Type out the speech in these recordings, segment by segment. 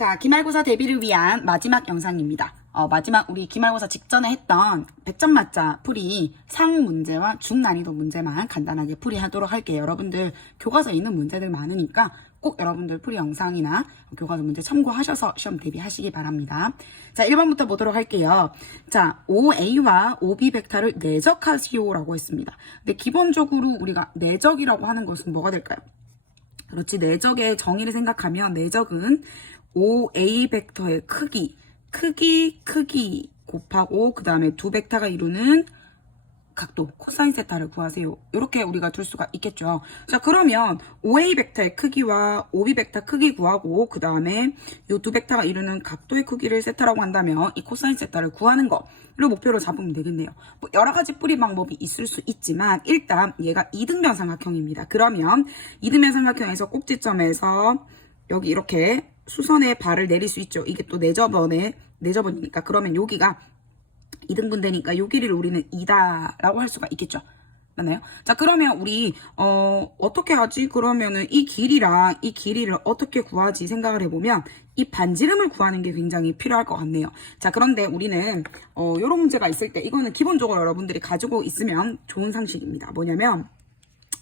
자, 기말고사 대비를 위한 마지막 영상입니다. 마지막 우리 기말고사 직전에 했던 100점 맞자 풀이 상 문제와 중난이도 문제만 간단하게 풀이하도록 할게요. 여러분들 교과서에 있는 문제들 많으니까 꼭 여러분들 풀이 영상이나 교과서 문제 참고하셔서 시험 대비하시기 바랍니다. 자, 1번부터 보도록 할게요. 자, OA와 OB 벡터를 내적하시오라고 했습니다. 근데 기본적으로 우리가 내적이라고 하는 것은 뭐가 될까요? 그렇지, 내적의 정의를 생각하면 내적은 OA 벡터의 크기 곱하고 그 다음에 두 벡터가 이루는 각도, 코사인 세타를 구하세요. 이렇게 우리가 둘 수가 있겠죠. 자, 그러면 OA 벡터의 크기와 OB 벡터 크기 구하고 그 다음에 이 두 벡터가 이루는 각도의 크기를 세타라고 한다면 이 코사인 세타를 구하는 거를 목표로 잡으면 되겠네요. 뭐 여러 가지 풀이 방법이 있을 수 있지만 일단 얘가 이등변 삼각형입니다. 그러면 이등변 삼각형에서 꼭지점에서 여기 이렇게 수선의 발을 내릴 수 있죠. 이게 또 내접원이니까 그러면 여기가 2등분 되니까 요 길이를 우리는 2다라고 할 수가 있겠죠. 맞나요? 자, 그러면 우리 어떻게 하지? 그러면은 이 길이랑 이 길이를 어떻게 구하지 생각을 해보면 이 반지름을 구하는 게 굉장히 필요할 것 같네요. 자, 그런데 우리는 요런 문제가 있을 때 이거는 기본적으로 여러분들이 가지고 있으면 좋은 상식입니다. 뭐냐면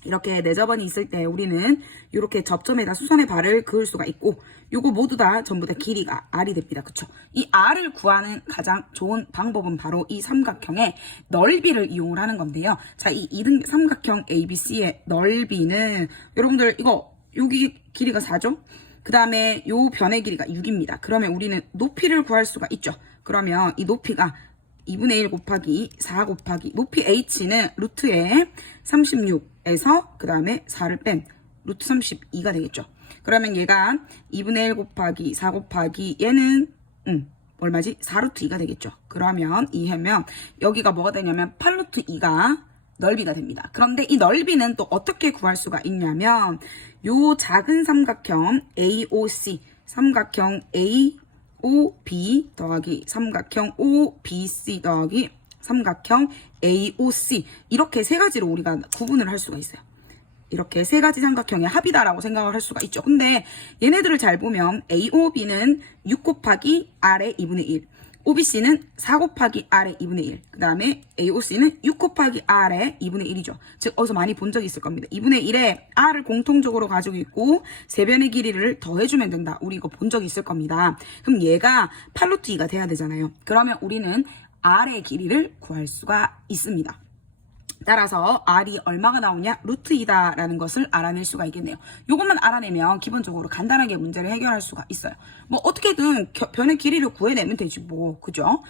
이렇게 내접원이 있을 때 우리는 이렇게 접점에다 수선의 발을 그을 수가 있고 요거 모두 다 전부 다 길이가 r이 됩니다. 그쵸? 이 r을 구하는 가장 좋은 방법은 바로 이 삼각형의 넓이를 이용을 하는 건데요. 자, 이 이등 삼각형 ABC의 넓이는 여러분들 이거 여기 길이가 4죠? 그 다음에 요 변의 길이가 6입니다. 그러면 우리는 높이를 구할 수가 있죠. 그러면 이 높이가 2분의 1 곱하기 4 곱하기 높이 h는 루트에 36에서 그 다음에 4를 뺀 루트 32가 되겠죠. 그러면 얘가 2분의 1 곱하기 4 곱하기 얘는 얼마지? 4루트 2가 되겠죠. 그러면 이해면 여기가 뭐가 되냐면 8루트 2가 넓이가 됩니다. 그런데 이 넓이는 또 어떻게 구할 수가 있냐면 요 작은 삼각형 AOC 삼각형 AOB 더하기 삼각형 OBC 더하기 삼각형 AOC 이렇게 세 가지로 우리가 구분을 할 수가 있어요. 이렇게 세 가지 삼각형의 합이다라고 생각을 할 수가 있죠. 근데 얘네들을 잘 보면 AOB는 6 곱하기 R의 2분의 1 OBC는 4 곱하기 R의 2분의 1 그 다음에 AOC는 6 곱하기 R의 2분의 1이죠. 즉 어디서 많이 본 적이 있을 겁니다. 2분의 1에 R을 공통적으로 가지고 있고 세변의 길이를 더해주면 된다. 우리 이거 본 적이 있을 겁니다. 그럼 얘가 8루트 2가 돼야 되잖아요. 그러면 우리는 R의 길이를 구할 수가 있습니다. 따라서 R이 얼마가 나오냐? 루트 2다라는 것을 알아낼 수가 있겠네요. 요것만 알아내면 기본적으로 간단하게 문제를 해결할 수가 있어요. 뭐 어떻게든 변의 길이를 구해내면 되지 뭐. 그죠?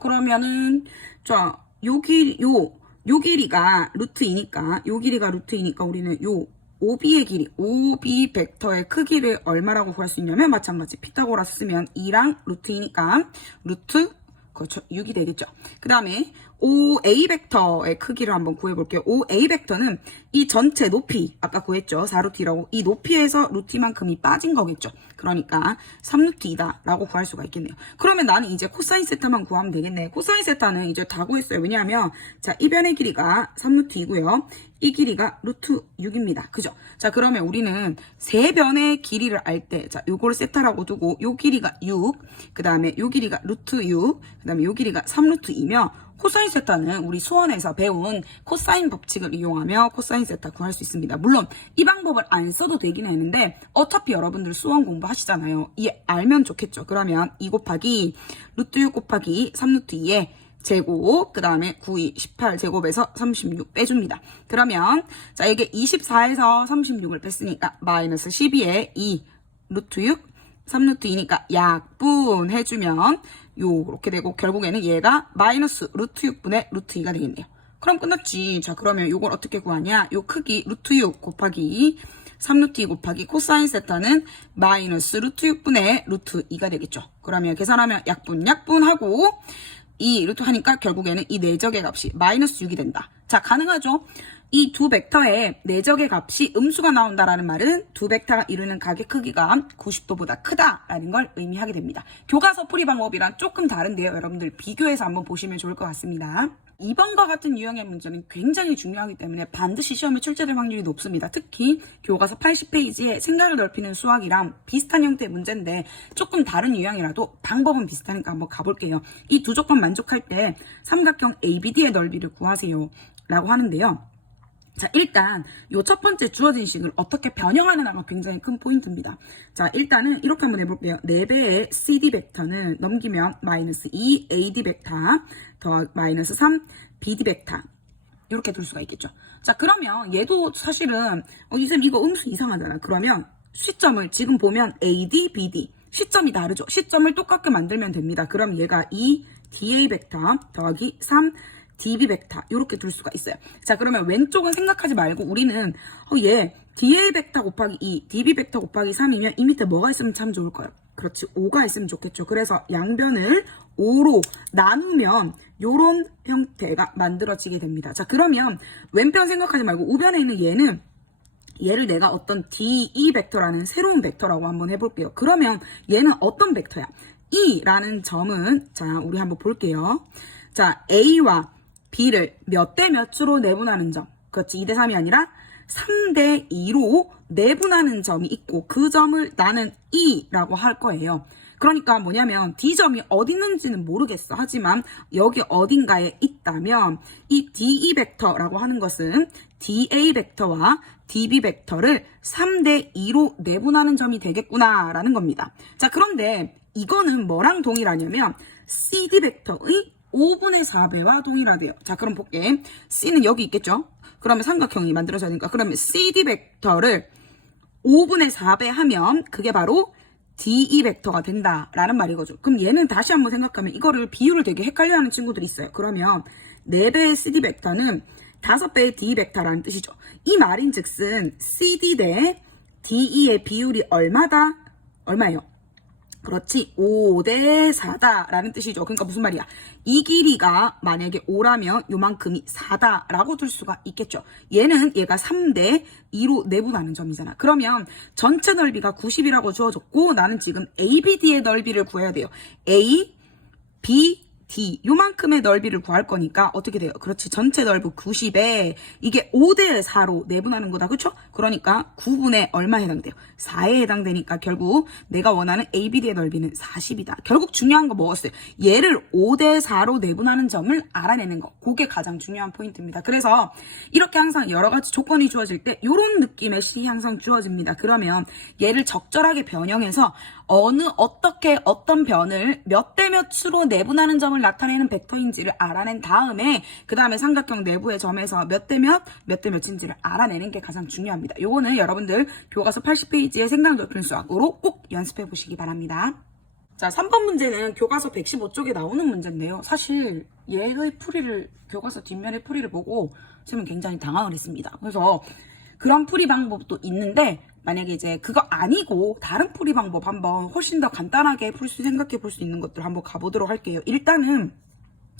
그러면은 자, 요 길이가 루트 2니까 요 길이가 루트 2니까 우리는 요 OB의 길이, OB 벡터의 크기를 얼마라고 구할 수 있냐면 마찬가지 피타고라스 쓰면 2랑 루트 2니까 루트 그렇죠. 6이 되겠죠. 그 다음에 OA 벡터의 크기를 한번 구해볼게요. OA 벡터는 이 전체 높이, 아까 구했죠. 4루트라고. 이 높이에서 루트만큼이 빠진 거겠죠. 그러니까 3루트2다 라고 구할 수가 있겠네요. 그러면 나는 이제 코사인 세타만 구하면 되겠네. 코사인 세타는 이제 다 구했어요. 왜냐하면 자, 이 변의 길이가 3루트2고요. 이 길이가 루트 6입니다. 그죠? 자, 그러면 우리는 세 변의 길이를 알 때, 자, 요걸 세타라고 두고, 요 길이가 6, 그 다음에 요 길이가 루트 6, 그 다음에 요 길이가 3루트 2면, 코사인 세타는 우리 수원에서 배운 코사인 법칙을 이용하며 코사인 세타 구할 수 있습니다. 물론 이 방법을 안 써도 되긴 했는데 어차피 여러분들 수원 공부하시잖아요. 이 알면 좋겠죠. 그러면 2 곱하기 루트 6 곱하기 3루트 2에 제곱 그 다음에 9, 2, 18 제곱에서 36 빼줍니다. 그러면 자 이게 24에서 36을 뺐으니까 마이너스 12에 2 루트 6 3루트 2니까 약분 해주면 요렇게 되고 결국에는 얘가 마이너스 루트 6분의 루트 2가 되겠네요. 그럼 끝났지. 자, 그러면 요걸 어떻게 구하냐? 요 크기 루트 6 곱하기 3루트 2 곱하기 코사인 세타는 마이너스 루트 6분의 루트 2가 되겠죠. 그러면 계산하면 약분하고 이 루트 하니까 결국에는 이 내적의 값이 마이너스 6이 된다. 자, 가능하죠? 이 두 벡터의 내적의 값이 음수가 나온다라는 말은 두 벡터가 이루는 각의 크기가 90도보다 크다라는 걸 의미하게 됩니다. 교과서 풀이 방법이랑 조금 다른데요. 여러분들 비교해서 한번 보시면 좋을 것 같습니다. 2번과 같은 유형의 문제는 굉장히 중요하기 때문에 반드시 시험에 출제될 확률이 높습니다. 특히 교과서 80페이지에 생각을 넓히는 수학이랑 비슷한 형태의 문제인데 조금 다른 유형이라도 방법은 비슷하니까 한번 가볼게요. 이 두 조건 만족할 때 삼각형 ABD의 넓이를 구하세요 라고 하는데요. 자, 일단 요 첫 번째 주어진 식을 어떻게 변형하느냐가 굉장히 큰 포인트입니다. 자, 일단은 이렇게 한번 해볼게요. 4배의 CD 벡터는 넘기면 마이너스 2 AD 벡터 더하기 마이너스 3 BD 벡터 이렇게 둘 수가 있겠죠. 자, 그러면 얘도 사실은 이쌤 이거 음수 이상하잖아. 그러면 시점을 지금 보면 AD, BD 시점이 다르죠. 시점을 똑같게 만들면 됩니다. 그럼 얘가 2 DA 벡터 더하기 3 DB 벡터 이렇게 둘 수가 있어요. 자, 그러면 왼쪽은 생각하지 말고 우리는 얘 DA 벡터 곱하기 2, DB 벡터 곱하기 3이면 이 밑에 뭐가 있으면 참 좋을 거예요. 그렇지, 5가 있으면 좋겠죠. 그래서 양변을 5로 나누면 요런 형태가 만들어지게 됩니다. 자, 그러면 왼편 생각하지 말고 우변에 있는 얘를 내가 어떤 DE 벡터라는 새로운 벡터라고 한번 해볼게요. 그러면 얘는 어떤 벡터야? E라는 점은 자, 우리 한번 볼게요. 자, A와 B를 몇 대 몇으로 내분하는 점. 그렇지, 2대 3이 아니라 3대 2로 내분하는 점이 있고 그 점을 나는 E라고 할 거예요. 그러니까 뭐냐면 D점이 어디 있는지는 모르겠어. 하지만 여기 어딘가에 있다면 이 DE 벡터라고 하는 것은 DA 벡터와 DB 벡터를 3대 2로 내분하는 점이 되겠구나 라는 겁니다. 자, 그런데 이거는 뭐랑 동일하냐면 CD 벡터의 5분의 4배와 동일하대요. 자, 그럼 볼게. C는 여기 있겠죠? 그러면 삼각형이 만들어져야 되니까. 그러면 CD 벡터를 5분의 4배 하면 그게 바로 DE 벡터가 된다라는 말이거죠. 그럼 얘는 다시 한번 생각하면 이거를 비율을 되게 헷갈려하는 친구들이 있어요. 그러면 4배의 CD 벡터는 5배의 DE 벡터라는 뜻이죠. 이 말인즉슨 CD 대 DE의 비율이 얼마예요? 그렇지, 5대 4다라는 뜻이죠. 그러니까 무슨 말이야? 이 길이가 만약에 5라면 요만큼이 4다라고 둘 수가 있겠죠. 얘가 3대 2로 내분하는 점이잖아. 그러면 전체 넓이가 90이라고 주어졌고 나는 지금 ABD의 넓이를 구해야 돼요. A, B, D 요만큼의 넓이를 구할 거니까 어떻게 돼요? 그렇지, 전체 넓이 90에 이게 5대 4로 내분하는 거다. 그쵸? 그러니까 9분의 얼마에 해당돼요? 4에 해당되니까 결국 내가 원하는 ABD의 넓이는 40이다. 결국 중요한 거 뭐였어요? 얘를 5대 4로 내분하는 점을 알아내는 거. 그게 가장 중요한 포인트입니다. 그래서 이렇게 항상 여러 가지 조건이 주어질 때 이런 느낌의 시 항상 주어집니다. 그러면 얘를 적절하게 변형해서 어떤 변을 몇 대 몇으로 내분하는 점을 나타내는 벡터인지를 알아낸 다음에 그 다음에 삼각형 내부의 점에서 몇 대 몇인지를 알아내는 게 가장 중요합니다. 요거는 여러분들 교과서 80페이지의 생각 넓히는 수학으로 꼭 연습해 보시기 바랍니다. 자, 3번 문제는 교과서 115쪽에 나오는 문제인데요. 사실 얘의 풀이를 교과서 뒷면의 풀이를 보고 저는 굉장히 당황을 했습니다. 그래서 그런 풀이 방법도 있는데 만약에 이제 그거 아니고 다른 풀이 방법 한번 훨씬 더 간단하게 생각해 볼 수 있는 것들 한번 가보도록 할게요. 일단은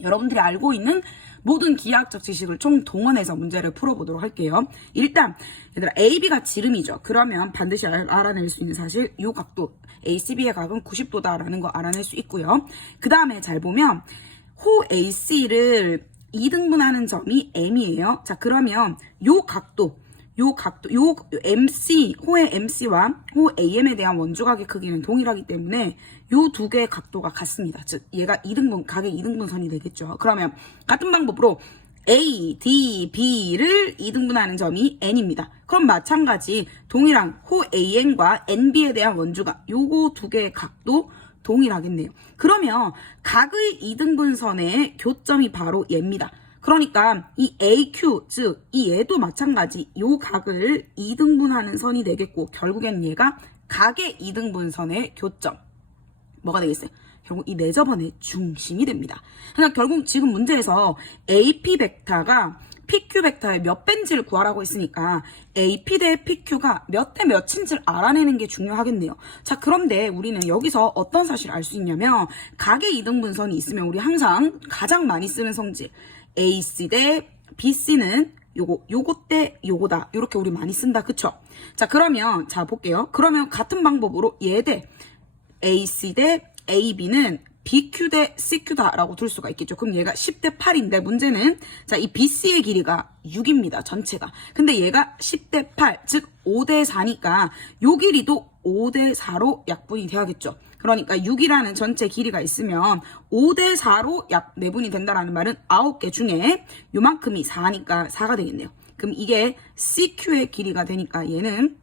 여러분들이 알고 있는 모든 기하학적 지식을 총 동원해서 문제를 풀어보도록 할게요. 일단 얘들아 AB가 지름이죠. 그러면 반드시 알아낼 수 있는 사실 이 각도 ACB의 각은 90도다라는 거 알아낼 수 있고요. 그 다음에 잘 보면 호 AC를 2등분하는 점이 M이에요. 자, 그러면 요 MC, 호의 MC와 호 AM에 대한 원주각의 크기는 동일하기 때문에 요 두 개의 각도가 같습니다. 즉, 얘가 각의 2등분선이 되겠죠. 그러면 같은 방법으로 A, D, B를 2등분하는 점이 N입니다. 그럼 마찬가지 동일한 호 AN과 NB에 대한 원주각, 요거 두 개의 각도 동일하겠네요. 그러면 각의 2등분선의 교점이 바로 얘입니다. 그러니까 이 AQ, 즉 이 얘도 마찬가지 요 각을 2등분하는 선이 되겠고 결국엔 얘가 각의 2등분선의 교점 뭐가 되겠어요? 결국 이 내접원의 중심이 됩니다. 그러니까 결국 지금 문제에서 AP 벡터가 PQ 벡터의 몇 배인지를 구하라고 했으니까 AP 대 PQ가 몇 대 몇인지를 알아내는 게 중요하겠네요. 자, 그런데 우리는 여기서 어떤 사실을 알 수 있냐면 각의 2등분선이 있으면 우리 항상 가장 많이 쓰는 성질 AC 대 BC는 요거 대 요거다. 요렇게 우리 많이 쓴다. 그쵸? 자, 그러면, 자, 볼게요. 그러면 같은 방법으로 얘 대 AC 대 AB는 BQ 대 CQ다라고 둘 수가 있겠죠. 그럼 얘가 10대 8인데 문제는 자, 이 BC의 길이가 6입니다. 전체가. 근데 얘가 10대 8, 즉 5대 4니까 요 길이도 5대 4로 약분이 돼야겠죠. 그러니까 6이라는 전체 길이가 있으면 5대 4로 약 내분이 된다라는 말은 9개 중에 요만큼이 4니까 4가 되겠네요. 그럼 이게 CQ의 길이가 되니까 얘는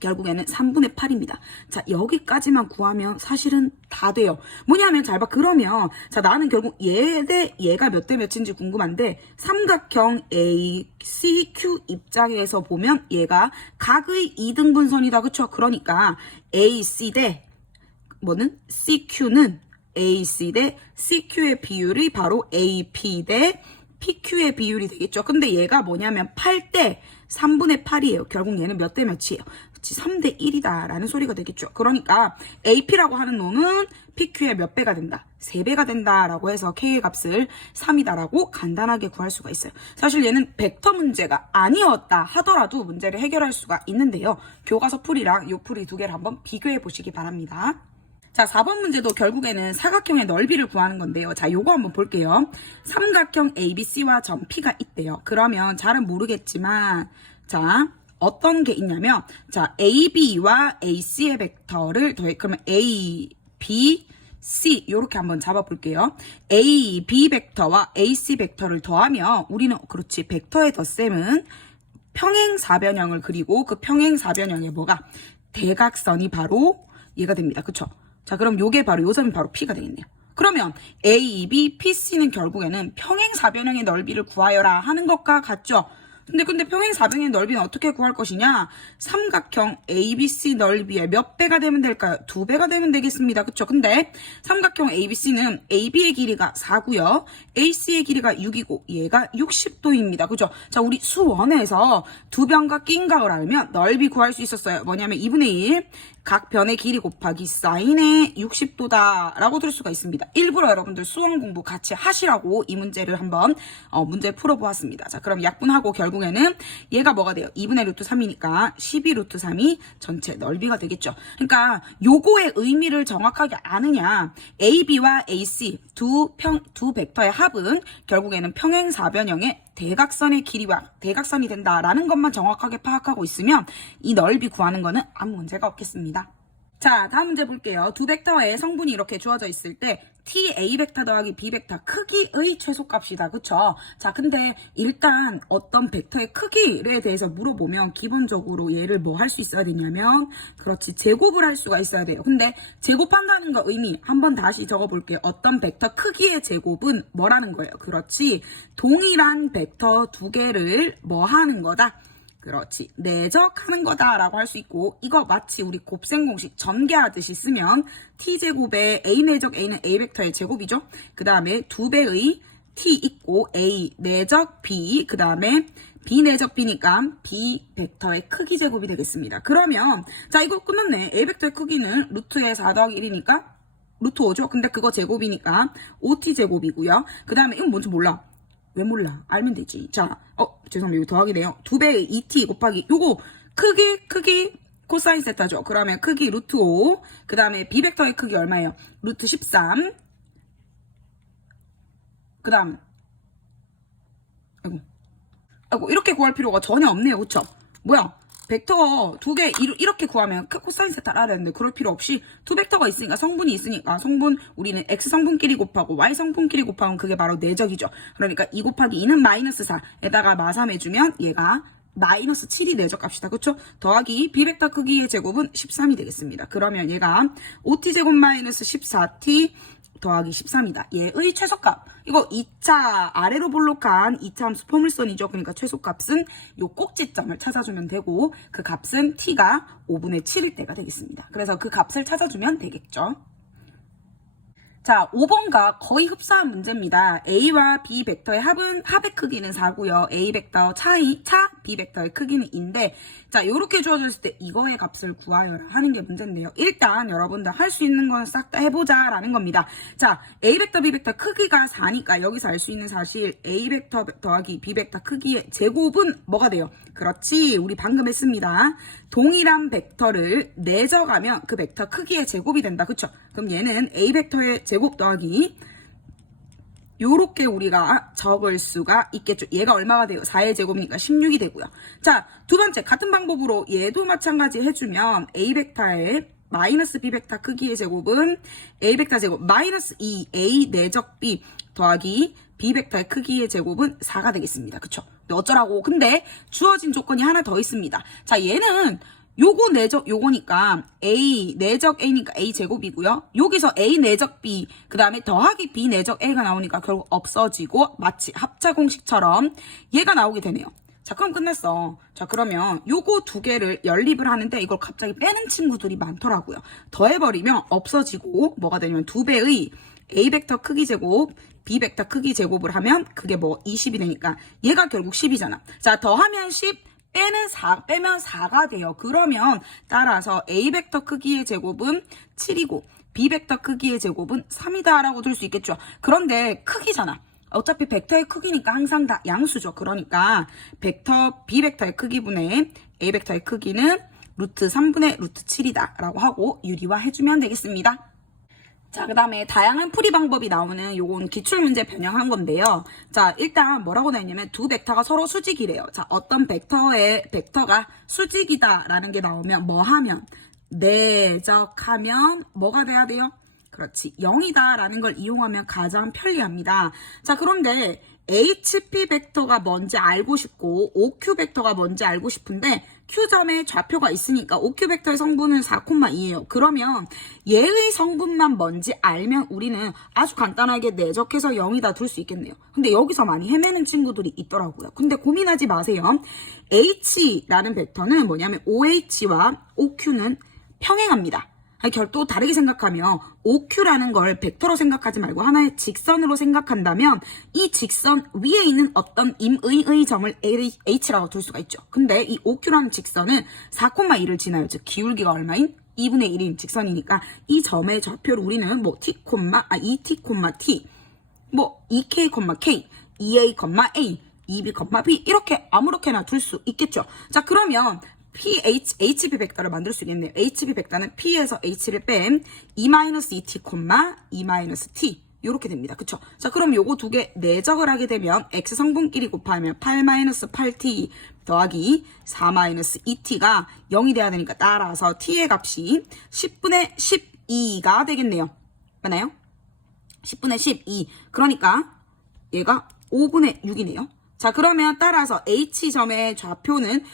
결국에는 3분의 8입니다. 자, 여기까지만 구하면 사실은 다 돼요. 뭐냐면 잘 봐. 그러면 자, 나는 결국 얘 대 얘가 몇 대 몇인지 궁금한데 삼각형 ACQ 입장에서 보면 얘가 각의 2등분선이다. 그쵸? 그러니까 AC 대 뭐는? CQ는 AC 대 CQ의 비율이 바로 AP 대 PQ의 비율이 되겠죠. 근데 얘가 뭐냐면 8대 3분의 8이에요. 결국 얘는 몇 대 몇이에요? 3대 1이다 라는 소리가 되겠죠. 그러니까 AP라고 하는 놈은 PQ의 몇 배가 된다? 3배가 된다 라고 해서 K의 값을 3이다 라고 간단하게 구할 수가 있어요. 사실 얘는 벡터 문제가 아니었다 하더라도 문제를 해결할 수가 있는데요. 교과서 풀이랑 요 풀이 두 개를 한번 비교해 보시기 바랍니다. 자, 4번 문제도 결국에는 사각형의 넓이를 구하는 건데요. 자, 요거 한번 볼게요. 삼각형 ABC와 점 P가 있대요. 그러면 잘은 모르겠지만 자, 어떤 게 있냐면 자, AB와 AC의 벡터를 더해 그러면 A, B, C 요렇게 한번 잡아볼게요. A, B 벡터와 AC 벡터를 더하면 우리는 그렇지 벡터의 덧셈은 평행사변형을 그리고 그 평행사변형의 뭐가 대각선이 바로 얘가 됩니다. 그쵸? 자, 그럼 요게 바로 요 점이 바로 P가 되겠네요. 그러면 A, B, PC 는 결국에는 평행사변형의 넓이를 구하여라 하는 것과 같죠? 근데 평행사변형의 넓이는 어떻게 구할 것이냐? 삼각형 ABC 넓이의 몇 배가 되면 될까요? 2배가 되면 되겠습니다. 그쵸? 근데 삼각형 ABC는 AB의 길이가 4고요. AC의 길이가 6이고 얘가 60도입니다. 그죠? 자, 우리 수원에서 두 변과 낀각을 알면 넓이 구할 수 있었어요. 뭐냐면 2분의 1 각 변의 길이 곱하기 사인의 60도다 라고 들 수가 있습니다. 일부러 여러분들 수원 공부 같이 하시라고 이 문제를 한번 문제 풀어보았습니다. 자, 그럼 약분하고 결국에는 얘가 뭐가 돼요? 2분의 루트 3이니까 12 루트 3이 전체 넓이가 되겠죠. 그러니까 요거의 의미를 정확하게 아느냐, AB와 AC 두 벡터의 합은 결국에는 평행사변형의 대각선의 길이와 대각선이 된다라는 것만 정확하게 파악하고 있으면 이 넓이 구하는 거는 아무 문제가 없겠습니다. 자, 다음 문제 볼게요. 두 벡터의 성분이 이렇게 주어져 있을 때 TA 벡터 더하기 B 벡터 크기의 최소값이다. 그쵸? 자, 근데 일단 어떤 벡터의 크기에 대해서 물어보면 기본적으로 얘를 뭐 할 수 있어야 되냐면 그렇지 제곱을 할 수가 있어야 돼요. 근데 제곱한다는 거 의미 한번 다시 적어볼게요. 어떤 벡터 크기의 제곱은 뭐라는 거예요? 그렇지 동일한 벡터 두 개를 뭐 하는 거다? 그렇지 내적하는 거다라고 할 수 있고 이거 마치 우리 곱셈 공식 전개하듯이 쓰면 t제곱에 a 내적 a는 a 벡터의 제곱이죠. 그 다음에 2배의 t 있고 a 내적 b 그 다음에 b 내적 b니까 b 벡터의 크기 제곱이 되겠습니다. 그러면 자 이거 끝났네. a 벡터의 크기는 루트의 4 더하기 1이니까 루트 5죠. 근데 그거 제곱이니까 5t 제곱이고요. 그 다음에 이건 뭔지 몰라. 왜 몰라? 알면 되지. 자, 죄송합니다. 이거 더하기네요. 2배의 2t 곱하기 요거 크기 코사인 세타죠. 그러면 크기 루트 5. 그 다음에 b벡터의 크기 얼마예요? 루트 13. 그 다음 아이고 이렇게 구할 필요가 전혀 없네요. 그쵸? 뭐야? 벡터 두 개 이렇게 구하면 코사인 세타를 알아야 되는데 그럴 필요 없이 두 벡터가 있으니까 성분이 있으니까 성분 우리는 x 성분끼리 곱하고 y 성분끼리 곱하면 그게 바로 내적이죠. 그러니까 2 곱하기 2는 마이너스 4에다가 마삼해주면 얘가 마이너스 7이 내적값이다. 그쵸? 더하기 b벡터 크기의 제곱은 13이 되겠습니다. 그러면 얘가 5t제곱 마이너스 14t 더하기 13이다. 얘의 최소값. 이거 2차 아래로 볼록한 2차 함수 포물선이죠. 그러니까 최소값은 요 꼭지점을 찾아주면 되고 그 값은 t가 5분의 7일 때가 되겠습니다. 그래서 그 값을 찾아주면 되겠죠. 자, 5번과 거의 흡사한 문제입니다. A와 B 벡터의 합의 크기는 4고요. A 벡터 차, B 벡터의 크기는 2인데, 자, 요렇게 주어졌을 때 이거의 값을 구하여라 하는 게 문제인데요. 일단 여러분들 할 수 있는 건 싹 다 해보자 라는 겁니다. 자, A 벡터, B 벡터 크기가 4니까 여기서 알 수 있는 사실 A 벡터 더하기 B 벡터 크기의 제곱은 뭐가 돼요? 그렇지, 우리 방금 했습니다. 동일한 벡터를 내적하면 그 벡터 크기의 제곱이 된다. 그쵸? 그럼 얘는 A 벡터의 제곱 더하기 요렇게 우리가 적을 수가 있겠죠. 얘가 얼마가 돼요? 4의 제곱이니까 16이 되고요. 자, 두 번째 같은 방법으로 얘도 마찬가지 해주면 A 벡터의 마이너스 B 벡터 크기의 제곱은 A 벡터 제곱 마이너스 2A 내적 B 더하기 B 벡터의 크기의 제곱은 4가 되겠습니다. 그쵸? 근데 어쩌라고? 근데 주어진 조건이 하나 더 있습니다. 자, 얘는 요거 내적 요거니까 A 내적 A니까 A 제곱이고요. 여기서 A 내적 B 그 다음에 더하기 B 내적 A가 나오니까 결국 없어지고 마치 합차 공식처럼 얘가 나오게 되네요. 자, 그럼 끝났어. 자, 그러면 요거 두 개를 연립을 하는데 이걸 갑자기 빼는 친구들이 많더라고요. 더해버리면 없어지고 뭐가 되냐면 2배의 A 벡터 크기 제곱 B 벡터 크기 제곱을 하면 그게 뭐 20이 되니까 얘가 결국 10이잖아. 자, 더하면 10 빼면 4가 돼요. 그러면 따라서 A 벡터 크기의 제곱은 7이고 B 벡터 크기의 제곱은 3이다 라고 들 수 있겠죠. 그런데 크기잖아. 어차피 벡터의 크기니까 항상 다 양수죠. 그러니까 벡터 B 벡터의 크기분의 A 벡터의 크기는 루트 3분의 루트 7이다 라고 하고 유리화 해주면 되겠습니다. 자, 그 다음에 다양한 풀이 방법이 나오는 요건 기출문제 변형한 건데요. 자, 일단 뭐라고 나있냐면 두 벡터가 서로 수직이래요. 자, 어떤 벡터가 수직이다라는 게 나오면 뭐 하면? 내적하면 뭐가 돼야 돼요? 그렇지, 0이다라는 걸 이용하면 가장 편리합니다. 자, 그런데 HP 벡터가 뭔지 알고 싶고 OQ 벡터가 뭔지 알고 싶은데 Q점에 좌표가 있으니까 OQ 벡터의 성분은 4,2예요. 그러면 얘의 성분만 뭔지 알면 우리는 아주 간단하게 내적해서 0이다 둘 수 있겠네요. 근데 여기서 많이 헤매는 친구들이 있더라고요. 근데 고민하지 마세요. H라는 벡터는 뭐냐면 OH와 OQ는 평행합니다. 또 다르게 생각하면 OQ라는 걸 벡터로 생각하지 말고 하나의 직선으로 생각한다면 이 직선 위에 있는 어떤 임의의 점을 H라고 둘 수가 있죠. 근데 이 OQ라는 직선은 4,2를 지나요. 즉 기울기가 얼마인? 2분의 1인 직선이니까 이 점의 좌표를 우리는 뭐 ET, T, 뭐 EK, K, EA, A, EB, B 이렇게 아무렇게나 둘 수 있겠죠. 자, 그러면 HB 벡터를 만들 수 있겠네요. HB 벡터는 P에서 H를 뺀 E-ET, E-T 이렇게 됩니다. 그쵸? 자, 그럼 요거 두 개 내적을 하게 되면 X 성분끼리 곱하면 8-8T 더하기 4-2T가 0이 돼야 되니까 따라서 T의 값이 10분의 12가 되겠네요. 맞나요? 10분의 12. 그러니까 얘가 5분의 6이네요. 자, 그러면 따라서 H점의 좌표는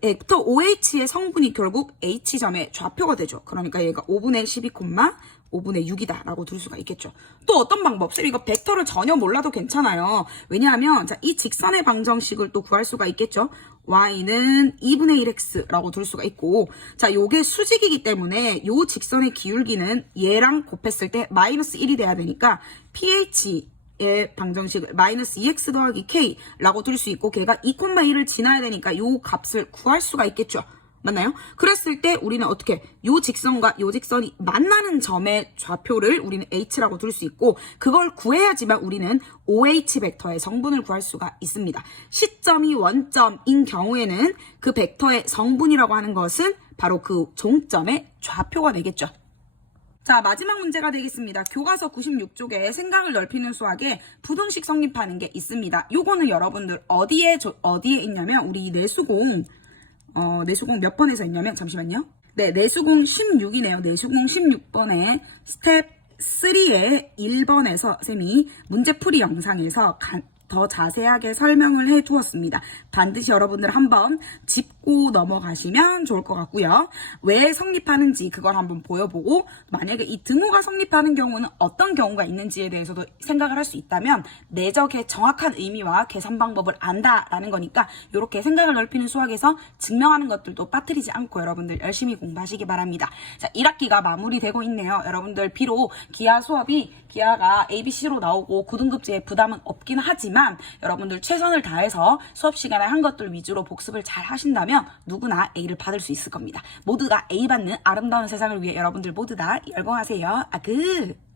벡터 OH의 성분이 결국 H점의 좌표가 되죠. 그러니까 얘가 5분의 12, 5분의 6이다 라고 둘 수가 있겠죠. 또 어떤 방법? 쌤 이거 벡터를 전혀 몰라도 괜찮아요. 왜냐하면 자, 이 직선의 방정식을 또 구할 수가 있겠죠. y는 2분의 1x라고 둘 수가 있고, 자, 요게 수직이기 때문에 요 직선의 기울기는 얘랑 곱했을 때 마이너스 1이 돼야 되니까 pH의 방정식을 마이너스 2x 더하기 k라고 둘 수 있고, 걔가 2,1을 지나야 되니까 요 값을 구할 수가 있겠죠. 맞나요? 그랬을 때 우리는 어떻게 요 직선과 요 직선이 만나는 점의 좌표를 우리는 h라고 둘 수 있고, 그걸 구해야지만 우리는 OH 벡터의 성분을 구할 수가 있습니다. 시점이 원점인 경우에는 그 벡터의 성분이라고 하는 것은 바로 그 종점의 좌표가 되겠죠. 자, 마지막 문제가 되겠습니다. 교과서 96쪽에 생각을 넓히는 수학에 부등식 성립하는 게 있습니다. 요거는 여러분들 어디에 있냐면 우리 내수공 몇 번에서 있냐면, 잠시만요. 네, 내수공 16이네요. 내수공 16번에 스텝 3의 1번에서 쌤이 문제풀이 영상에서 더 자세하게 설명을 해 주었습니다. 반드시 여러분들 한번 짚고 넘어가시면 좋을 것 같고요. 왜 성립하는지 그걸 한번 보여보고 만약에 이 등호가 성립하는 경우는 어떤 경우가 있는지에 대해서도 생각을 할 수 있다면 내적의 정확한 의미와 계산 방법을 안다라는 거니까 이렇게 생각을 넓히는 수학에서 증명하는 것들도 빠뜨리지 않고 여러분들 열심히 공부하시기 바랍니다. 자, 1학기가 마무리되고 있네요. 여러분들 비록 기하 수업이 기하가 ABC로 나오고 9등급제에 부담은 없긴 하지만 여러분들 최선을 다해서 수업 시간에 한 것들 위주로 복습을 잘 하신다면 누구나 A를 받을 수 있을 겁니다. 모두가 A 받는 아름다운 세상을 위해 여러분들 모두 다 열공하세요. 아그